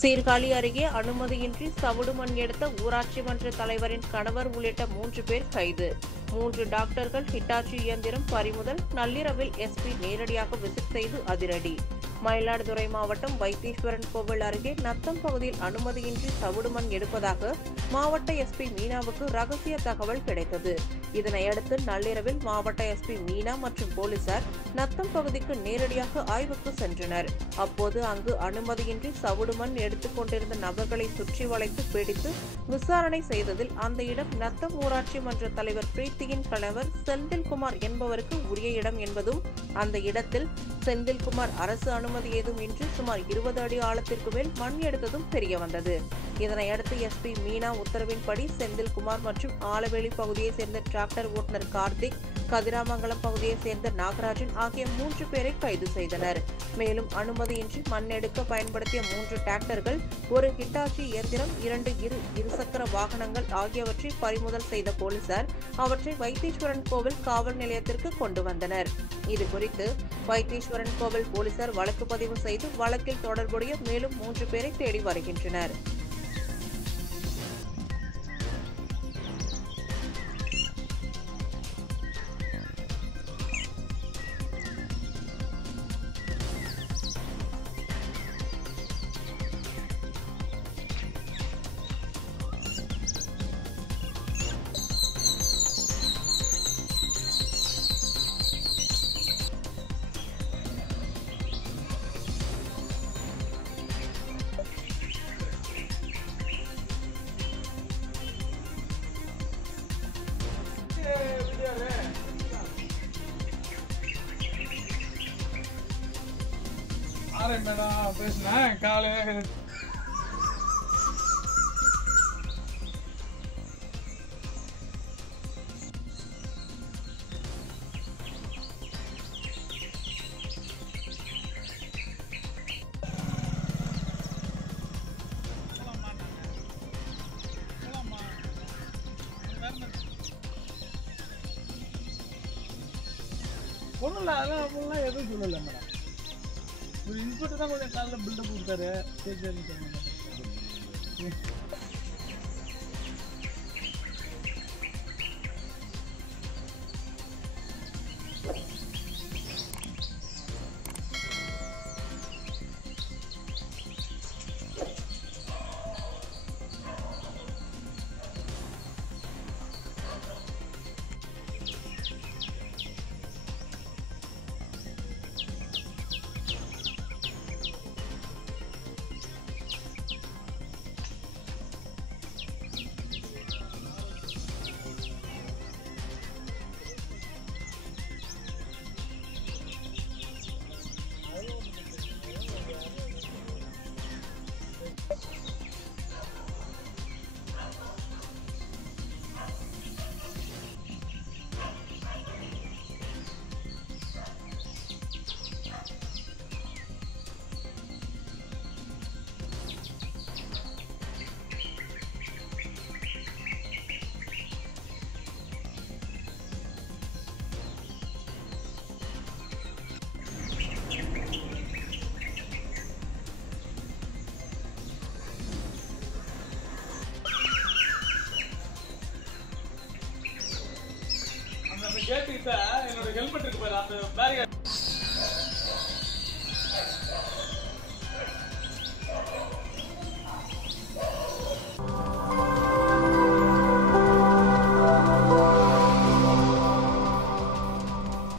சீர்காழி அருகே அனுமதியின்றி சவுடு மண் எடுத்த ஊராட்சி மன்ற தலைவரின் கணவர் உள்ளிட்ட 3 பேர் கைது. 3 டாக்டர்கள் ஹிட்டாச்சி இயந்திரம் பறிமுதல். நள்ளிரவில் எஸ்பி நேரடியாக விசிட் செய்து அதிரடி. மயிலாடுதுறை மாவட்டம் வைத்தீஸ்வரன் கோவில் அருகே நத்தம் பகுதியில் அனுமதியின்றி சவுடு மண் எடுப்பதாக மாவட்ட எஸ்பி மீனாவுக்கு ரகசிய தகவல் கிடைத்தது. இதனையடுத்து நள்ளிரவில் மாவட்ட எஸ்பி மீனா மற்றும் போலீசார் நத்தம் பகுதிக்கு நேரடியாக ஆய்வுக்கு சென்றனர். அப்போது அங்கு அனுமதியின்றி சவுடு மண் எடுத்துக் கொண்டிருந்த நபர்களை சுற்றி வளைத்து பிடித்து விசாரணை செய்ததில் அந்த இடம் நத்தம் ஊராட்சி மன்ற தலைவர் பிரீத்தியின் கணவர் செந்தில்குமார் என்பவருக்கு உரிய இடம் என்பதும், அந்த இடத்தில் செந்தில்குமார் அரசு அனுமதி ஏதும் இன்றி சுமார் 20 அடி ஆழத்திற்கு மேல் மண் எடுத்ததும் தெரியவந்தது. இதனையடுத்து எஸ்பி மீனா உத்தரவின்படி செந்தில்குமார் மற்றும் ஆலவேலி பகுதியைச் சேர்ந்த டிராக்டர் ஓட்டுநர் கார்த்திக், கதிராமங்கலம் பகுதியைச் சேர்ந்த நாகராஜன் ஆகிய 3 பேரை கைது செய்தனர். மேலும் அனுமதியின்றி மண் எடுக்க பயன்படுத்திய 3 டிராக்டர்கள், ஒரு ஹிட்டாச்சி இயந்திரம், 2 இருசக்கர வாகனங்கள் ஆகியவற்றை பறிமுதல் செய்த போலீசார் அவற்றை வைத்தீஸ்வரன் கோவில் காவல் நிலையத்திற்கு கொண்டு வந்தனர். இதுகுறித்து வைத்தீஸ்வரன் கோவில் போலீசார் வழக்கு பதிவு செய்து வழக்கில் தொடர்புடைய மேலும் 3 பேரை தேடி வருகின்றனர். மேடம் பேசினேன் காலையில் ஒன்றும் இல்லை, அதெல்லாம் எதுவும் சொல்லலை மேடம். ஒரு இன்ஸ்பெக்டர் தான் கொஞ்சம் காலையில் பில்டப் கொடுத்தாரு. சரி